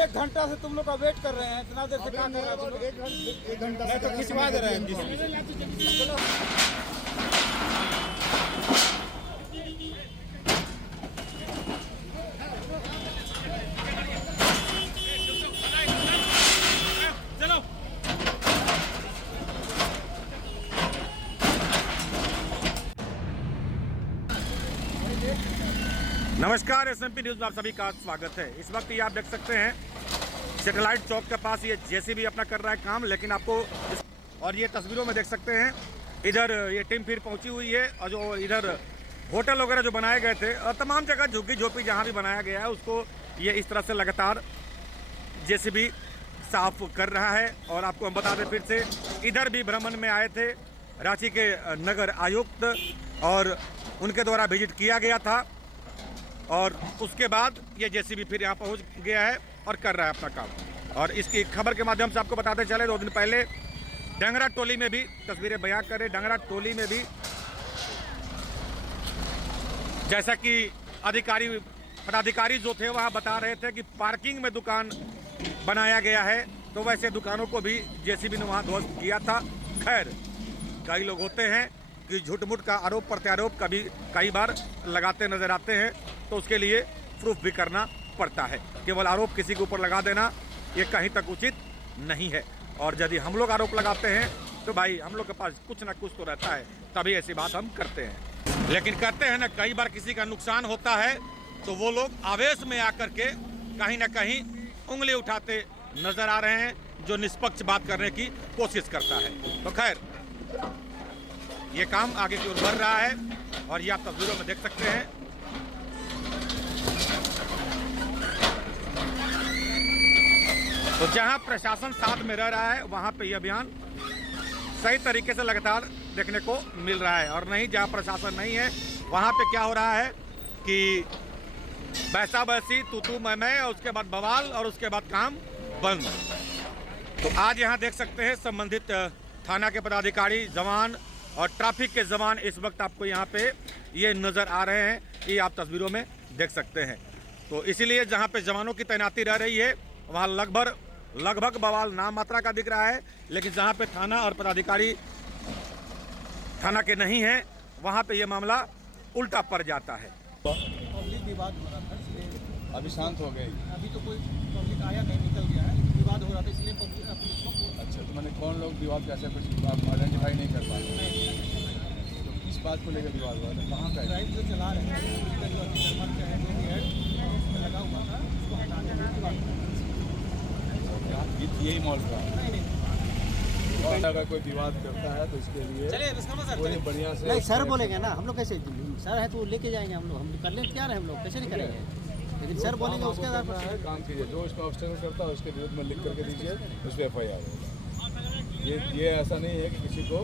एक घंटा से तुम लोग का वेट कर रहे हैं, इतना देर से काम कर रहे हैं। एक घंटा नहीं तो खिंचवा दे रहे हैं। चलो नमस्कार, एसएमपी न्यूज में आप सभी का स्वागत है। इस वक्त ये आप देख सकते हैं सैटेलाइट चौक के पास ये जेसीबी अपना कर रहा है काम, लेकिन आपको और ये तस्वीरों में देख सकते हैं इधर ये टीम फिर पहुंची हुई है और जो इधर होटल वगैरह जो बनाए गए थे और तमाम जगह झुग्गी झोपड़ी जहां भी बनाया गया है उसको ये इस तरह से लगातार जेसीबी साफ कर रहा है। और आपको हम बता दें फिर से, इधर भी भ्रमण में आए थे रांची के नगर आयुक्त और उनके द्वारा विजिट किया गया था और उसके बाद ये जेसीबी फिर यहाँ पहुँच गया है और कर रहा है अपना काम। और इसकी खबर के माध्यम से आपको बताते चले, 2 दिन पहले डंगरा टोली में भी तस्वीरें बयां कर रहे। डंगरा टोली में भी जैसा कि पदाधिकारी जो थे वहाँ बता रहे थे कि पार्किंग में दुकान बनाया गया है, तो वैसे दुकानों को भी जेसीबी ने वहाँ ध्वस्त किया था। खैर, कई लोग होते हैं कि झूठ मूठ का आरोप प्रत्यारोप कई बार लगाते नजर आते हैं, तो उसके लिए प्रूफ भी करना पड़ता है। केवल आरोप किसी के ऊपर लगा देना ये कहीं तक उचित नहीं है। और यदि हम लोग आरोप लगाते हैं तो भाई हम लोग के पास कुछ ना कुछ तो रहता है, तभी ऐसी बात हम करते हैं। लेकिन कहते हैं ना, कई बार किसी का नुकसान होता है तो वो लोग आवेश में आकर के कहीं ना कहीं उंगली उठाते नजर आ रहे हैं, जो निष्पक्ष बात करने की कोशिश करता है। तो खैर, ये काम आगे की ओर बढ़ रहा है और ये आप तस्वीरों में देख सकते हैं। तो जहां प्रशासन साथ में रह रहा है वहां पे ये अभियान सही तरीके से लगातार देखने को मिल रहा है। और नहीं, जहां प्रशासन नहीं है वहां पे क्या हो रहा है कि वैसा वैसी तू मैं और उसके बाद बवाल और उसके बाद काम बंद। तो आज यहां देख सकते हैं संबंधित थाना के पदाधिकारी, जवान और ट्रैफिक के जवान इस वक्त आपको यहाँ पे ये नज़र आ रहे हैं, ये आप तस्वीरों में देख सकते हैं। तो इसीलिए जहाँ पे जवानों की तैनाती रह रही है वहाँ लगभग बवाल नाम मात्रा का दिख रहा है, लेकिन जहाँ पे थाना और पदाधिकारी थाना के नहीं हैं वहाँ पे ये मामला उल्टा पड़ जाता है। पब्लिक विवाद हो रहा था, इसलिए अभी शांत हो गए। अभी तो कोई पब्लिक आया नहीं, निकल गया है, लेकिन विवाद हो रहा था इसलिए पुलिस को। अच्छा, तो मैंने कौन लोग विवाद कैसे कुछ आप आइडेंटिफाई नहीं कर पाए? तो किस बात को लेकर विवाद हुआ था, कहाँ का? ड्राइव जो चला रहे हैं उसका जो अतिक्रमण का है जो भी है उसमें लगा हुआ था, उसको हटाने में विवाद हुआ। यही मॉल का नहीं अगर कोई विवाद करता है तो इसके लिए कोई बढ़िया से नहीं सर बोलेंगे ना, हम लोग कैसे सर है तो लेके जाएंगे, हम करने तैयार है, हम लोग कैसे नहीं करेंगे, लेकिन सर बोलेंगे उसके आधार पर काम कीजिए। जो इसका ऑब्स्टेकल करता है उसके विरुद्ध में लिख करके दीजिए, उस पर FIR होगा। ये ऐसा नहीं है कि किसी को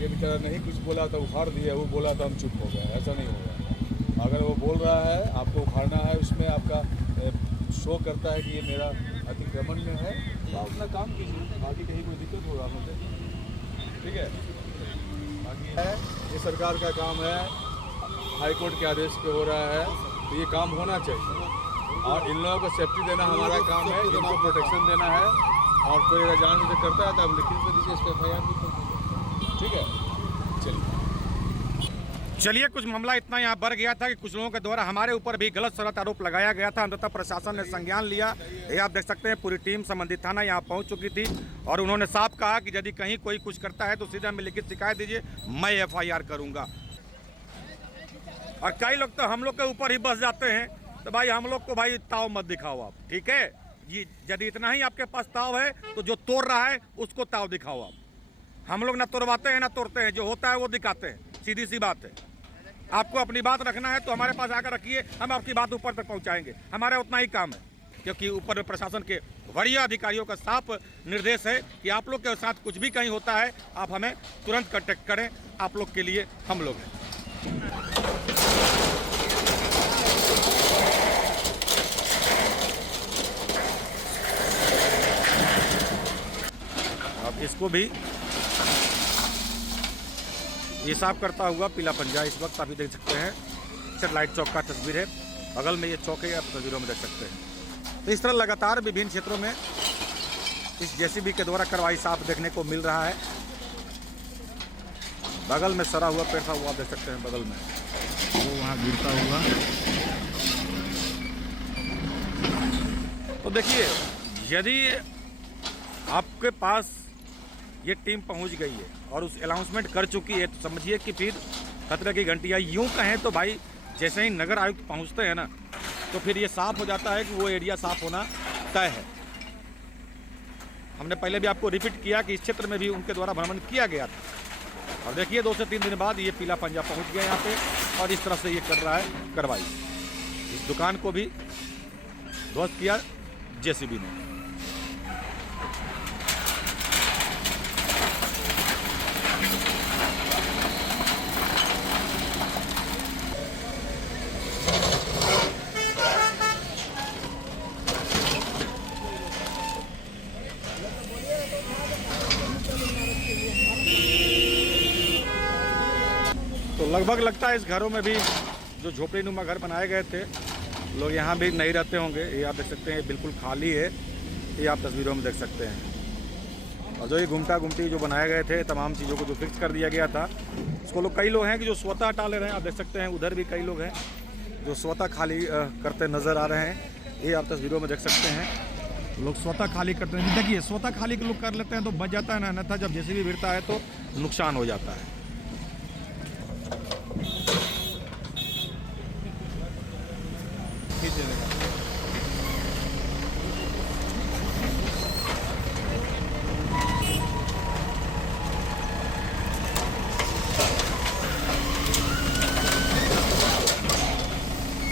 ये बेचारा नहीं कुछ बोला तो उखाड़ दिया, वो बोला तो हम चुप हो गए, ऐसा नहीं होगा। अगर वो बोल रहा है आपको उखाड़ना है, उसमें आपका शो करता है कि ये मेरा अतिक्रमण में है, तो आप अपना काम कीजिए, बाकी कहीं कोई दिक्कत होगा मुझे, ठीक है। बाकी है ये सरकार का काम है, हाईकोर्ट के आदेश पे हो रहा है, तो ये काम होना चाहिए। और इन लोगों को सेफ्टी देना हमारा काम है, इनको प्रोटेक्शन देना है। और कोई अगर जानबूझ से करता है तो आप लिखित में दीजिए, इस पर FIR भी कर दीजिए, ठीक है। चलिए, कुछ मामला इतना यहाँ बढ़ गया था कि कुछ लोगों के द्वारा हमारे ऊपर भी गलत सलत आरोप लगाया गया था। अंततः प्रशासन ने संज्ञान लिया। ये आप देख सकते हैं, पूरी टीम संबंधित थाना यहाँ पहुँच चुकी थी और उन्होंने साफ कहा कि यदि कहीं कोई कुछ करता है तो सीधा में लिखित शिकायत दीजिए, मैं FIR करूँगा। और कई लोग तो हम लोग के ऊपर ही बस जाते हैं, तो भाई हम लोग को भाई ताव मत दिखाओ आप, ठीक है। ये यदि इतना ही आपके पास ताव है तो जो तोड़ रहा है उसको ताव दिखाओ आप। हम लोग ना तोड़वाते हैं ना तोड़ते हैं, जो होता है वो दिखाते हैं, सीधी सी बात है। आपको अपनी बात रखना है तो हमारे पास आकर रखिए, हम आपकी बात ऊपर तक पहुंचाएंगे, हमारा उतना ही काम है। क्योंकि ऊपर प्रशासन के वरीय अधिकारियों का साफ निर्देश है कि आप लोग के साथ कुछ भी कहीं होता है आप हमें तुरंत कांटेक्ट करें, आप लोग के लिए हम लोग हैं। इसको भी ये साफ करता हुआ पीला पंजा इस वक्त आप देख सकते हैं। सेटेलाइट चौक का तस्वीर है, बगल में ये चौक है, आप तस्वीरों में देख सकते हैं। तो इस तरह लगातार विभिन्न क्षेत्रों में इस जेसीबी के द्वारा कार्रवाई साफ देखने को मिल रहा है। बगल में सड़ा हुआ पेड़ था वो आप देख सकते हैं, बगल में वो वहाँ गिरता हुआ। तो देखिए, यदि आपके पास ये टीम पहुंच गई है और उस अनाउंसमेंट कर चुकी है, तो समझिए कि फिर खतरे की घंटियाँ यूं कहें तो भाई जैसे ही नगर आयुक्त पहुंचते हैं ना, तो फिर ये साफ हो जाता है कि वो एरिया साफ होना तय है। हमने पहले भी आपको रिपीट किया कि इस क्षेत्र में भी उनके द्वारा भ्रमण किया गया था। और देखिए 2 से 3 दिन बाद ये पीला पंजा पहुंच गया यहाँ पे और इस तरह से ये कर रहा है कार्रवाई। इस दुकान को भी ध्वस्त किया जेसीबी ने। तो लगभग लगता है इस घरों में भी जो झोपड़ी नुमा घर बनाए गए थे, लोग यहाँ भी नहीं रहते होंगे। ये आप देख सकते हैं बिल्कुल खाली है, ये आप तस्वीरों में देख सकते हैं। और जो ये घुमटा घुमटी जो बनाए गए थे, तमाम चीज़ों को जो फिक्स कर दिया गया था, उसको लोग कई लोग हैं कि जो स्वतः हटा ले रहे हैं। आप देख सकते हैं उधर भी कई लोग हैं जो स्वतः खाली करते नज़र आ रहे हैं। ये आप तस्वीरों में देख सकते हैं, लोग स्वतः खाली करते हैं। देखिए स्वतः खाली लोग कर लेते हैं तो बच जाता है ना, अन्यथा जब जेसीबी गिरता है तो नुकसान हो जाता है।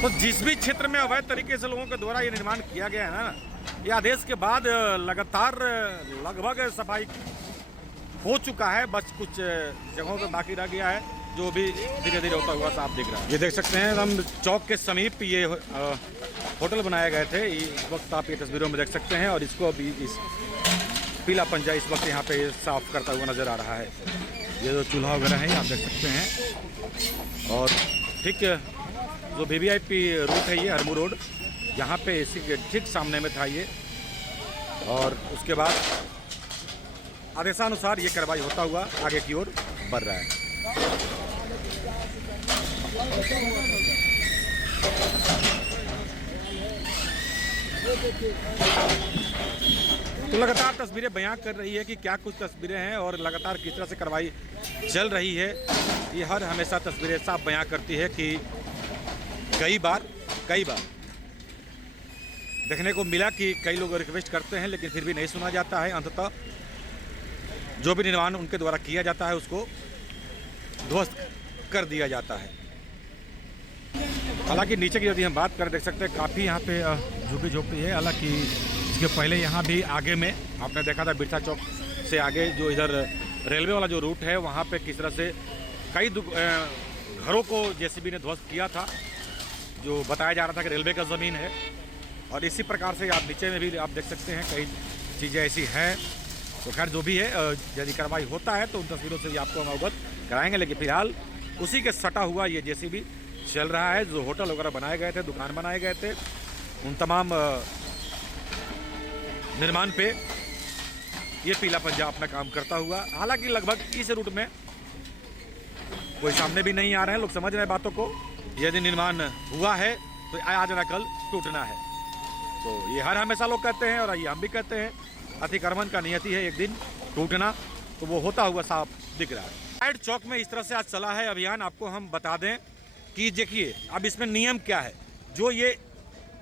तो जिस भी क्षेत्र में अवैध तरीके से लोगों के द्वारा ये निर्माण किया गया है ना, ये आदेश के बाद लगातार लगभग सफाई हो चुका है। बस कुछ जगहों पे बाकी रह गया है जो भी धीरे धीरे होता हुआ साफ दिख रहा है। ये देख सकते हैं हम चौक के समीप ये होटल बनाए गए थे, इस वक्त आप ये तस्वीरों में देख सकते हैं। और इसको अभी इस पीला पंजा इस वक्त यहाँ पे साफ करता हुआ नज़र आ रहा है। ये जो चूल्हा वगैरह है आप देख सकते हैं। और ठीक जो VVIP रूट है ये हरमू रोड, यहाँ पे इसी के ठीक सामने में था ये। और उसके बाद आदेशानुसार ये कार्रवाई होता हुआ आगे की ओर बढ़ रहा है। तो लगातार तस्वीरें बयां कर रही है कि क्या कुछ तस्वीरें हैं और लगातार किस तरह से कार्रवाई चल रही है। ये हर हमेशा तस्वीरें साफ बयां करती है कि कई बार देखने को मिला कि कई लोग रिक्वेस्ट करते हैं लेकिन फिर भी नहीं सुना जाता है। अंततः जो भी निर्माण उनके द्वारा किया जाता है उसको ध्वस्त कर दिया जाता है। हालांकि नीचे की यदि हम बात करें, देख सकते हैं काफ़ी यहाँ पे झुग्गी झोपड़ी है। हालांकि इसके पहले यहाँ भी आगे में आपने देखा था बिरसा चौक से आगे जो इधर रेलवे वाला जो रूट है वहाँ पे किस तरह से कई घरों को जेसीबी ने ध्वस्त किया था, जो बताया जा रहा था कि रेलवे का ज़मीन है। और इसी प्रकार से आप नीचे में भी आप देख सकते हैं कई चीज़ें ऐसी हैं। तो खैर जो भी है, यदि कार्रवाई होता है तो उन तस्वीरों से भी आपको हम अवगत कराएंगे। लेकिन फिलहाल उसी के सटा हुआ ये जेसीबी चल रहा है। जो होटल वगैरह बनाए गए थे, दुकान बनाए गए थे, उन तमाम निर्माण पे ये पीला पंजा अपना काम करता हुआ। हालांकि लगभग इस रूट में कोई सामने भी नहीं आ रहे हैं, लोग समझ रहे हैं बातों को। यदि निर्माण हुआ है तो आज ना कल टूटना है। तो ये हर हमेशा लोग कहते हैं और ये हम भी कहते हैं, अतिक्रमण का नियति है एक दिन टूटना, तो वो होता हुआ साफ दिख रहा है। साइड चौक में इस तरह से आज चला है अभियान। आपको हम बता दें कि देखिए अब इसमें नियम क्या है। जो ये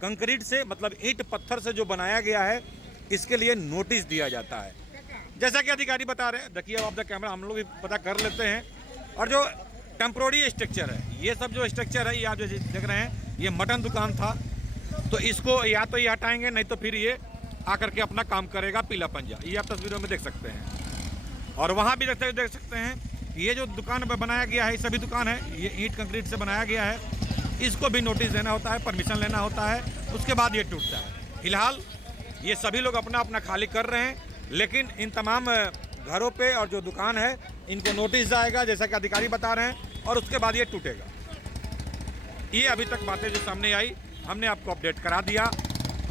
कंक्रीट से मतलब ईंट पत्थर से जो बनाया गया है, इसके लिए नोटिस दिया जाता है, जैसा कि अधिकारी बता रहे हैं। देखिए अब द कैमरा हम लोग भी पता कर लेते हैं। और जो टेम्प्रोरी स्ट्रक्चर है, ये सब जो स्ट्रक्चर है, ये आप जो देख रहे हैं, ये मटन दुकान था, तो इसको या तो ये हटाएंगे, नहीं तो फिर ये आकर के अपना काम करेगा पीला पंजा। ये आप तस्वीरों में देख सकते हैं। और वहाँ भी देख सकते हैं ये जो दुकान बनाया गया है, ये सभी दुकान है, ये ईंट कंक्रीट से बनाया गया है। इसको भी नोटिस देना होता है, परमिशन लेना होता है, उसके बाद ये टूटता है। फिलहाल ये सभी लोग अपना अपना खाली कर रहे हैं, लेकिन इन तमाम घरों पे और जो दुकान है इनको नोटिस जाएगा, जैसा कि अधिकारी बता रहे हैं, और उसके बाद ये टूटेगा। ये अभी तक बातें जो सामने आई हमने आपको अपडेट करा दिया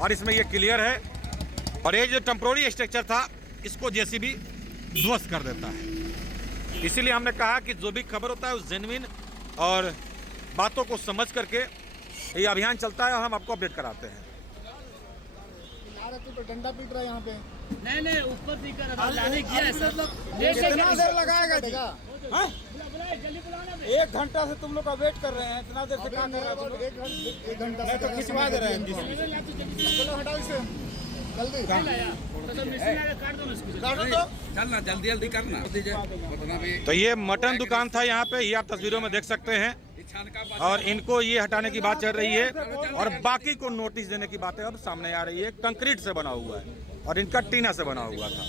और इसमें ये क्लियर है। और ये जो टेम्पोररी स्ट्रक्चर था इसको जेसीबी ध्वस्त कर देता है। इसीलिए हमने कहा कि जो भी खबर होता है उस जेन्युइन और बातों को समझ करके ये अभियान चलता है और हम आपको अपडेट कराते हैं। तो डंडा पीट रहा है यहाँ पे। नहीं ऊपर दिखकर लाने किया है सर। कितना देर लगाएगा जी? हाँ? जल्दी बुलाना। 1 घंटा से तुम लोग का वेट कर रहे हैं, इतना देर से काम कर रहे हैं। 1 घंटा से तो खिंचवा दे रहे हैं। चलो हटाओ इसे जल्दी। चलना जल्दी जल्दी करना दीजिए। तो ये मटन दुकान था यहाँ पे, ये आप तस्वीरों में देख सकते हैं। और इनको ये हटाने की बात चल रही है और बाकी को नोटिस देने की बातें अब सामने आ रही है। कंक्रीट से बना हुआ है और इनका टीना से बना हुआ था।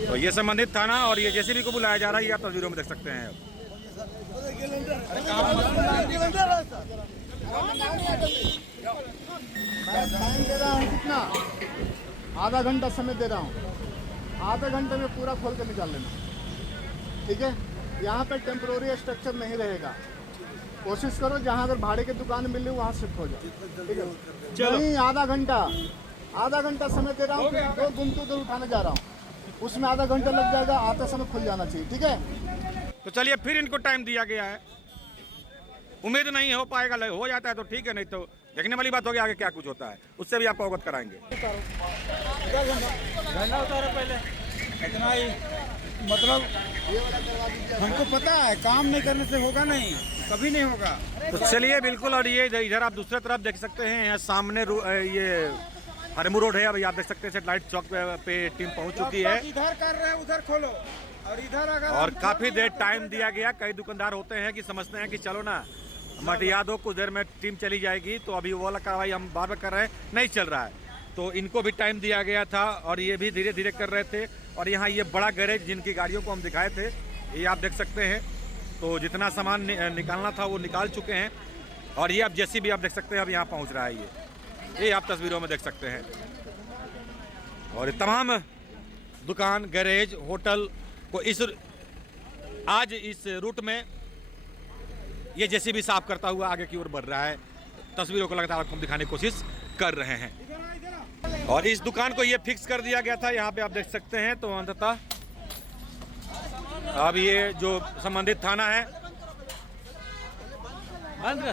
तो ये संबंधित थाना और ये जेसीबी को बुलाया जा रहा है, ये आप तस्वीरों में देख सकते हैं। टाइम दे रहा हूँ कितना? आधा घंटा समय दे रहा हूँ। आधे घंटे में पूरा खोल कर निकाल लेना, ठीक है? यहाँ पे टेम्पोररी स्ट्रक्चर नहीं रहेगा। कोशिश करो जहाँ अगर भाड़े की दुकान मिल रही वहाँ शिफ्ट हो जाओ, ठीक है? नहीं, आधा घंटा समय दे रहा हूँ। 2 गुमटी उधर उठाने जा रहा हूँ, उसमें आधा घंटा लग जाएगा। आते समय खुल जाना चाहिए, ठीक है? तो चलिए फिर इनको टाइम दिया गया है। उम्मीद नहीं हो पाएगा, हो जाता है तो ठीक है, नहीं तो देखने वाली बात होगी आगे क्या कुछ होता है, उससे भी आपको अवगत कराएंगे। इतना ही मतलब हमको पता है काम नहीं करने से होगा नहीं, कभी नहीं होगा। तो चलिए बिल्कुल। और ये इधर आप दूसरे तरफ देख सकते हैं, यहाँ सामने ये हरमू रोड है। अभी आप देख सकते हैं सेटेलाइट चौक पे टीम पहुंच चुकी है। इधर कर रहे हैं, उधर खोलो, और इधर अगर और काफी देर टाइम दिया गया। कई दुकानदार होते हैं कि समझते हैं कि चलो ना मटिया दो, कुछ देर में टीम चली जाएगी, तो अभी वो वाला कार्रवाई हम बार बार कर रहे हैं, नहीं चल रहा है। तो इनको भी टाइम दिया गया था और ये भी धीरे धीरे कर रहे थे। और यहाँ ये बड़ा गैरेज जिनकी गाड़ियों को हम दिखाए थे, ये आप देख सकते हैं। तो जितना सामान निकालना था वो निकाल चुके हैं। और ये अब जेसीबी आप देख सकते हैं अब यहाँ पहुँच रहा है। ये आप तस्वीरों में देख सकते हैं। और तमाम दुकान, गैरेज, होटल को आज इस रूट में ये जेसीबी साफ करता हुआ आगे की ओर बढ़ रहा है। तस्वीरों को लगातार आपको दिखाने की कोशिश कर रहे हैं। और इस दुकान को ये फिक्स कर दिया गया था, यहाँ पे आप देख सकते हैं। तो अंततः अब ये जो संबंधित थाना है अरे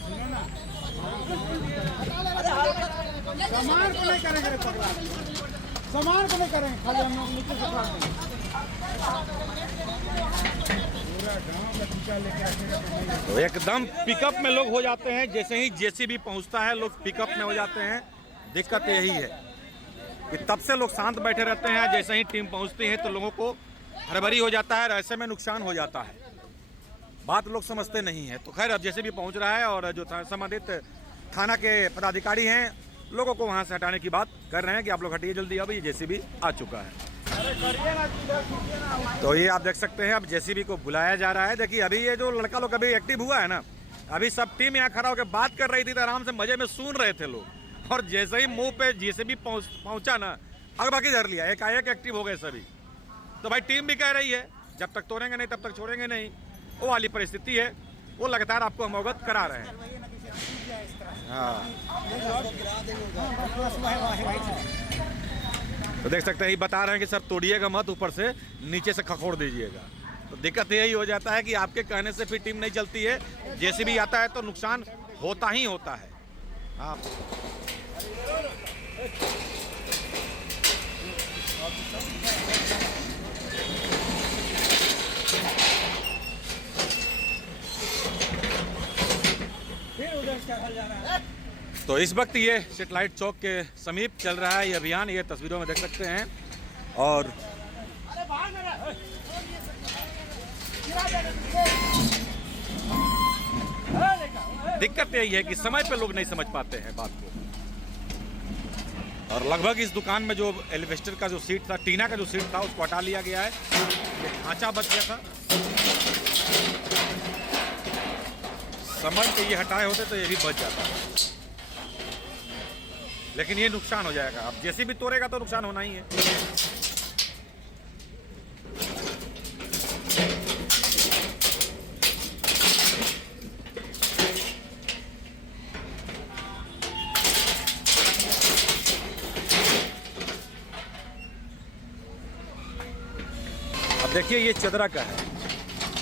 सुनो ना, सामान को नहीं करेंगे, सामान को नहीं करेंगे, खाली हम लोग नीचे से उठा देंगे। पूरा गांव का टीका लेके आएंगे तो एकदम पिकअप में लोग हो जाते हैं। जैसे ही जेसीबी पहुंचता है लोग पिकअप में हो जाते हैं। दिक्कत यही है कि तब से लोग शांत बैठे रहते हैं। जैसे ही टीम पहुंचती है तो लोगों को हड़बड़ी हो जाता है, ऐसे में नुकसान हो जाता है। बात लोग समझते नहीं है। तो खैर अब जेसीबी पहुंच रहा है और जो संबंधित थाना के पदाधिकारी हैं लोगों को वहां से हटाने की बात कर रहे हैं कि आप लोग हटिए जल्दी, अब ये जेसीबी आ चुका है। तो ये आप देख सकते हैं अब जेसीबी को बुलाया जा रहा है। देखिए अभी ये जो लड़का लोग अभी एक्टिव हुआ है ना, अभी सब टीम यहाँ खड़ा होकर बात कर रही थी तो आराम से मजे में सुन रहे थे लोग। और जैसे ही मुंह पे जेसीबी पहुंचा ना, अगर बाकी धर लिया, एकाएक एक्टिव हो गए सभी। तो भाई टीम भी कह रही है जब तक तोड़ेंगे नहीं तब तक छोड़ेंगे नहीं, वो वाली परिस्थिति है। वो लगातार आपको हम अवगत करा रहे हैं। हाँ तो देख सकते हैं ये बता रहे हैं कि सर तोड़िएगा मत, ऊपर से नीचे से खखोड़ दीजिएगा। तो दिक्कत यही हो जाता है कि आपके कहने से फिर टीम नहीं चलती है। जेसीबी आता है तो नुकसान होता ही होता है। हाँ तो इस वक्त ये सेटेलाइट चौक के समीप चल रहा है ये अभियान, ये तस्वीरों में देख सकते हैं। और दिक्कत यही है कि समय पे लोग नहीं समझ पाते हैं बात को। और लगभग इस दुकान में जो एलिवेस्टर का जो सीट था, टीना का जो सीट था, उसको हटा लिया गया है। ढांचा बच गया था। समझ के ये हटाए होते तो ये भी बच जाता। लेकिन ये नुकसान हो जाएगा। अब जैसे भी तोड़ेगा तो नुकसान होना ही है। अब देखिए ये चदरा का है,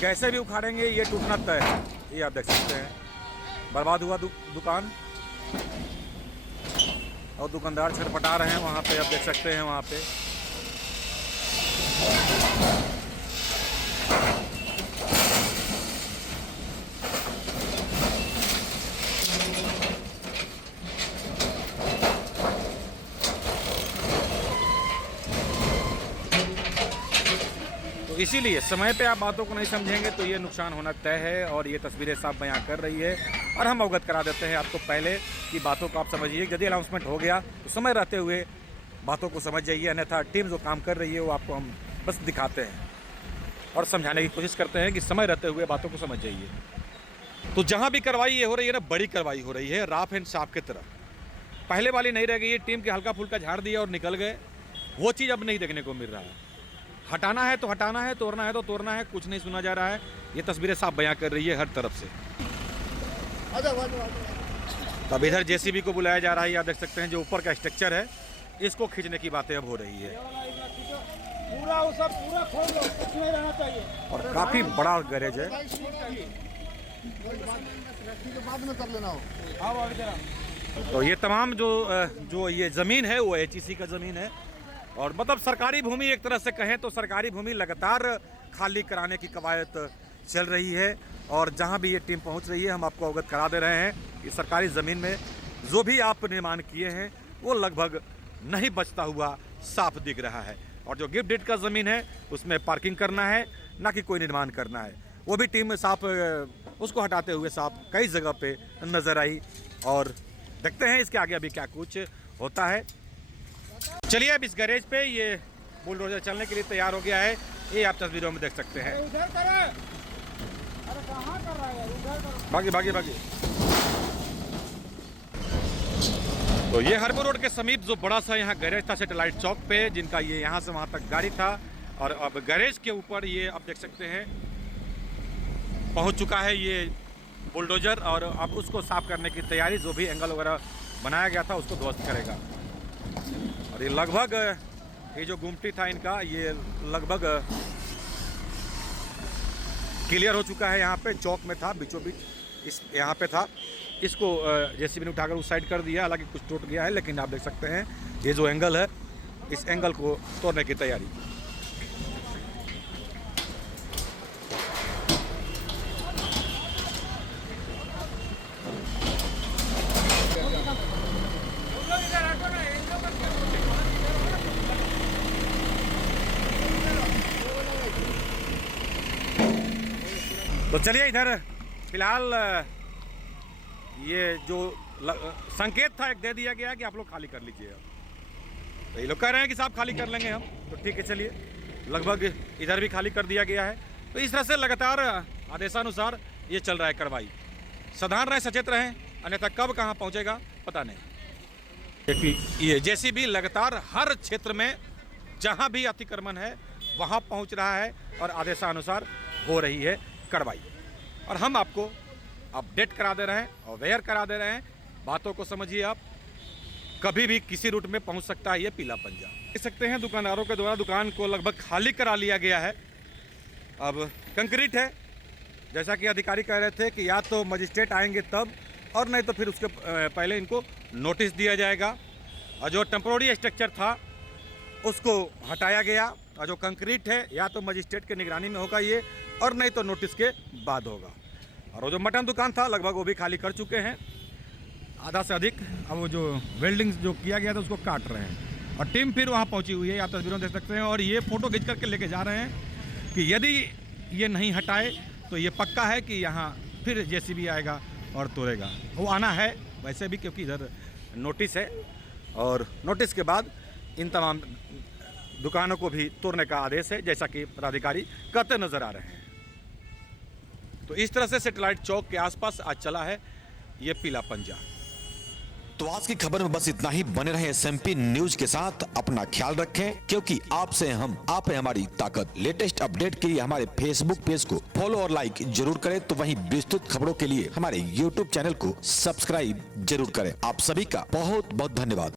कैसे भी उखाड़ेंगे ये टूटना तय है। ये आप देख सकते हैं, बर्बाद हुआ दुकान, और दुकानदार छटपटा रहे हैं वहाँ पे, आप देख सकते हैं वहाँ पे। तो इसीलिए समय पे आप बातों को नहीं समझेंगे तो ये नुकसान होना तय है, और ये तस्वीरें साफ बयां कर रही है। और हम अवगत करा देते हैं आपको पहले की बातों को आप समझिए। यदि अनाउंसमेंट हो गया तो समय रहते हुए बातों को समझ जाइए, अन्यथा टीम जो काम कर रही है वो आपको हम बस दिखाते हैं और समझाने की कोशिश करते हैं कि समय रहते हुए बातों को समझ जाइए। तो जहाँ भी कार्रवाई ये हो रही है ना, बड़ी कार्रवाई हो रही है, राफ एंड साफ की तरह। पहले वाली नहीं रह गई, टीम के हल्का फुल्का झाड़ दिया और निकल गए, वो चीज़ अब नहीं देखने को मिल रहा है। हटाना है तो हटाना है, तोड़ना है तो तोड़ना है, कुछ नहीं सुना जा रहा है। ये तस्वीरें साफ बयां कर रही है हर तरफ से। तब इधर जेसीबी को बुलाया जा रहा है, आप देख सकते हैं जो ऊपर का स्ट्रक्चर है इसको खींचने की बातें अब हो रही है। और काफी बड़ा गैरेज है। बाद में कर लेना हो। तो ये तमाम जो ये ज़मीन है वो HEC का ज़मीन है, और मतलब सरकारी भूमि एक तरह से कहें तो सरकारी भूमि लगातार खाली कराने की कवायद चल रही है। और जहां भी ये टीम पहुंच रही है हम आपको अवगत करा दे रहे हैं कि सरकारी ज़मीन में जो भी आप निर्माण किए हैं वो लगभग नहीं बचता हुआ साफ दिख रहा है। और जो गिफ्ट डीड का ज़मीन है उसमें पार्किंग करना है, ना कि कोई निर्माण करना है, वो भी टीम साफ उसको हटाते हुए साफ कई जगह पे नज़र आई। और देखते हैं इसके आगे अभी क्या कुछ होता है। चलिए अब इस गैरेज पे ये बुलडोजर चलने के लिए तैयार हो गया है, ये आप तस्वीरों में देख सकते हैं। भागी भागी भागी। तो ये हरपुर रोड के समीप जो बड़ा सा यहाँ गैरेज था सैटेलाइट चौक पे, जिनका ये यहाँ से वहाँ तक गाड़ी था, और अब गैरेज के ऊपर ये आप देख सकते हैं पहुँच चुका है ये बुलडोजर, और अब उसको साफ करने की तैयारी, जो भी एंगल वगैरह बनाया गया था उसको ध्वस्त करेगा। और ये लगभग ये जो गुमटी था इनका ये लगभग क्लियर हो चुका है। यहाँ पे चौक में था, बीचों बीच इस यहाँ पे था, इसको जेसीबी ने उठाकर उस साइड कर दिया। हालांकि कुछ टूट गया है, लेकिन आप देख सकते हैं ये जो एंगल है इस एंगल को तोड़ने की तैयारी। तो चलिए इधर फिलहाल ये जो संकेत था एक दे दिया गया कि आप लोग खाली कर लीजिए। तो ये लोग कह रहे हैं कि साहब खाली कर लेंगे हम, तो ठीक है चलिए, लगभग इधर भी खाली कर दिया गया है। तो इस तरह से लगातार आदेशानुसार ये चल रहा है कार्रवाई। सावधान रहें, सचेत रहें, अन्यथा कब कहाँ पहुँचेगा पता नहीं। ये जेसीबी लगातार हर क्षेत्र में जहाँ भी अतिक्रमण है वहाँ पहुँच रहा है और आदेशानुसार हो रही है कार्रवाई। और हम आपको अपडेट करा दे रहे हैं, अवेयर करा दे रहे हैं। बातों को समझिए आप, कभी भी किसी रूट में पहुंच सकता है ये पीला पंजा। देख सकते हैं दुकानदारों के द्वारा दुकान को लगभग खाली करा लिया गया है। अब कंक्रीट है, जैसा कि अधिकारी कह रहे थे कि या तो मजिस्ट्रेट आएंगे तब, और नहीं तो फिर उसके पहले इनको नोटिस दिया जाएगा। और जो टेम्पोररी स्ट्रक्चर था उसको हटाया गया, और जो कंक्रीट है या तो मजिस्ट्रेट के निगरानी में होगा ये, और नहीं तो नोटिस के बाद होगा। और वो जो मटन दुकान था लगभग वो भी खाली कर चुके हैं, आधा से अधिक। अब वो जो वेल्डिंग जो किया गया था उसको काट रहे हैं, और टीम फिर वहाँ पहुँची हुई है, आप तस्वीरों में देख सकते हैं। और ये फ़ोटो खींच करके लेके जा रहे हैं कि यदि ये नहीं हटाए तो ये पक्का है कि यहाँ फिर जेसीबी आएगा और तोड़ेगा। वो आना है वैसे भी, क्योंकि इधर नोटिस है, और नोटिस के बाद इन तमाम दुकानों को भी तोड़ने का आदेश है, जैसा कि पदाधिकारी कहते नजर आ रहे हैं। तो इस तरह से सैटेलाइट चौक के आसपास आज चला है ये पीला पंजा। तो आज की खबर में बस इतना ही। बने रहे SMP न्यूज के साथ, अपना ख्याल रखें, क्योंकि आपसे हम, आप है हमारी ताकत। लेटेस्ट अपडेट के लिए हमारे फेसबुक पेज को फॉलो और लाइक जरूर करें, तो वहीं विस्तृत खबरों के लिए हमारे YouTube चैनल को सब्सक्राइब जरूर करें। आप सभी का बहुत बहुत धन्यवाद।